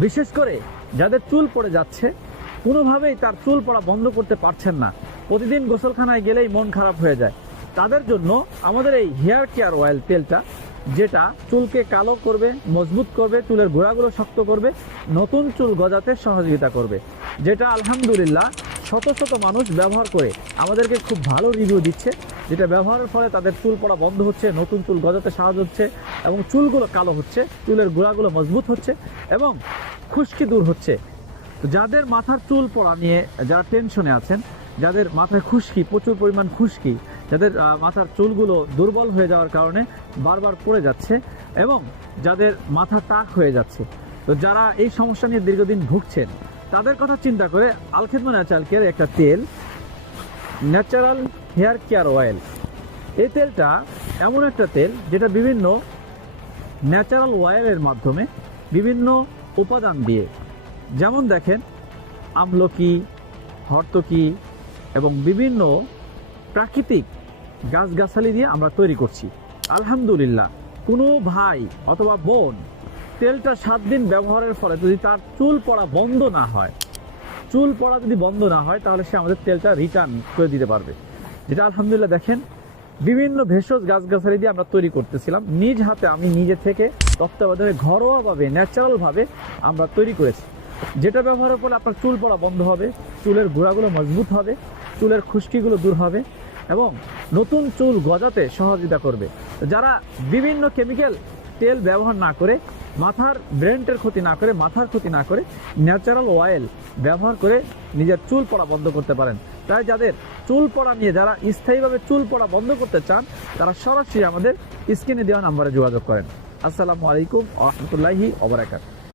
বিশেষ করে যাদের চুল পড়ে যাচ্ছে, কোনোভাবেই তার চুল পড়া বন্ধ করতে পারছেন না, প্রতিদিন গোসলখানায় গেলেই মন খারাপ হয়ে যায়, তাদের জন্য আমাদের এই হেয়ার কেয়ার অয়েল তেলটা, যেটা চুলকে কালো করবে, মজবুত করবে, চুলের গোড়াগুলো শক্ত করবে, নতুন চুল গজাতে সহযোগিতা করবে, যেটা আলহামদুলিল্লাহ শত শত মানুষ ব্যবহার করে আমাদেরকে খুব ভালো রিভিউ দিচ্ছে, যেটা ব্যবহারের ফলে তাদের চুল পড়া বন্ধ হচ্ছে, নতুন চুল গজাতে সাহায্য হচ্ছে এবং চুলগুলো কালো হচ্ছে, চুলের গোড়াগুলো মজবুত হচ্ছে এবং খুশকি দূর হচ্ছে। যাদের মাথার চুল পড়া নিয়ে যারা টেনশনে আছেন, যাদের মাথায় খুশকি, প্রচুর পরিমাণ খুশকি, যাদের মাথার চুলগুলো দুর্বল হয়ে যাওয়ার কারণে বারবার পড়ে যাচ্ছে এবং যাদের মাথা টাক হয়ে যাচ্ছে, তো যারা এই সমস্যা নিয়ে দীর্ঘদিন ভুগছেন, তাদের কথা চিন্তা করে আল খিদমা ন্যাচারাল কেয়ার একটা তেল, ন্যাচারাল হেয়ার কেয়ার অয়েল, এই তেলটা এমন একটা তেল যেটা বিভিন্ন ন্যাচারাল অয়েলের মাধ্যমে বিভিন্ন উপাদান দিয়ে, যেমন দেখেন আমলকি, হর্তকি এবং বিভিন্ন প্রাকৃতিক গাছগাছালি দিয়ে আমরা তৈরি করছি। আলহামদুলিল্লাহ, কোনো ভাই অথবা বোন তেলটা 7 দিন ব্যবহারের ফলে যদি তার চুল পড়া বন্ধ না হয়, তাহলে সে আমাদের তেলটা রিটার্ন করে দিতে পারবে, যেটা আলহামদুলিল্লাহ দেখেন বিভিন্ন ভেষজ গাছগাছালি দিয়ে আমরা তৈরি করতেছিলাম, নিজ হাতে আমি নিজে থেকে তত্ত্বাবধানে ঘরোয়াভাবে ন্যাচারালভাবে আমরা তৈরি করেছি, যেটা ব্যবহারের ফলে আপনার চুল পড়া বন্ধ হবে, চুলের গোড়াগুলো মজবুত হবে, চুলের খুশকিগুলো দূর হবে এবং নতুন চুল গজাতে সহযোগিতা করবে। যারা বিভিন্ন কেমিক্যাল তেল ব্যবহার না করে, মাথার ব্রেনটের ক্ষতি না করে, মাথার ক্ষতি না করে ন্যাচারাল অয়েল ব্যবহার করে নিজের চুল পড়া বন্ধ করতে পারেন। তাই যাদের চুল পড়া নিয়ে, যারা স্থায়ীভাবে চুল পড়া বন্ধ করতে চান, তারা সরাসরি আমাদের স্ক্রিনে দেওয়া নাম্বারে যোগাযোগ করেন। আসসালামু আলাইকুম ওয়া রাহমাতুল্লাহি ওয়া বারাকাতুহু।